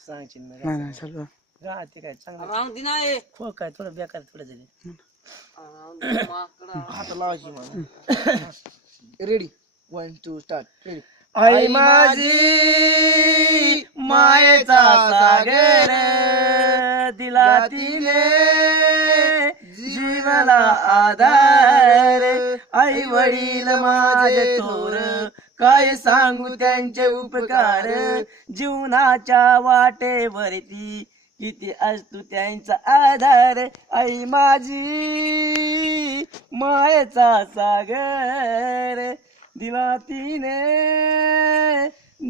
सांगशील ना नाही नाही चालू आहे. गा ते काय चांगलं राहून दे ना ए. खो काय थोडं बेकार थोडं झाले राहून दे माकडा. हात लावायची मला. Ready one two start ready आई माझी मायेचा सागर. दिला तिने. मला आधार. आई वडील माझे थोर काय सांगू त्यांचे उपकार? जीवनाच्या वाटेवरती किती असतो त्यांचा आधार? आई माझी मायेचा सागर. दिला तिने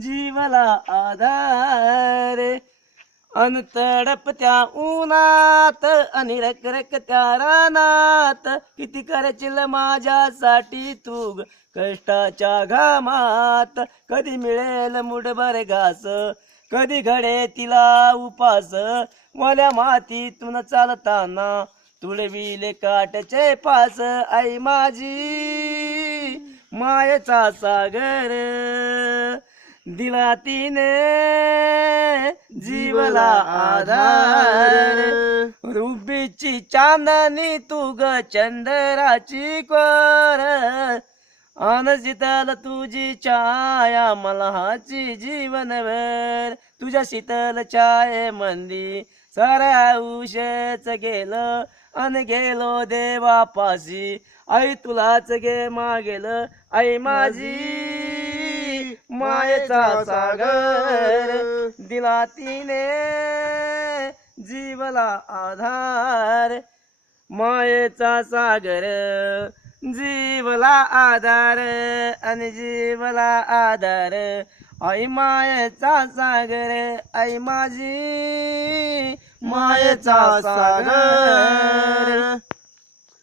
जीवाला आधार. अन तडप त्या उन्हात आणि रखरख त्या रानात. किती करशील माझ्यासाठी तू कष्टाच्या घामात कधी मिळेल मुठभर घास? कधी घडे तिला उपास? वल्या मातीतून चालताना तुळविले काटचे पास. आई माझी मायेचा सागर दिला तिने जीवला आधार. रुबीची चांदणी तू ग चंदराची कोर अन शीतल तुझी छाया मला हाची जीवनभर. तुझ्या शीतल छाये मंदी साऱ्या उशेच गेलं अन गेलो देवापाशी. आई तुलाच गे मागेल आई माझी मायेचा सागर. दिला तिने जीवला आधार. मायेचा सागर जीवला आधार आणि जीवला आधार. आई मायेचा सागर आई माझी मायेचा सागर.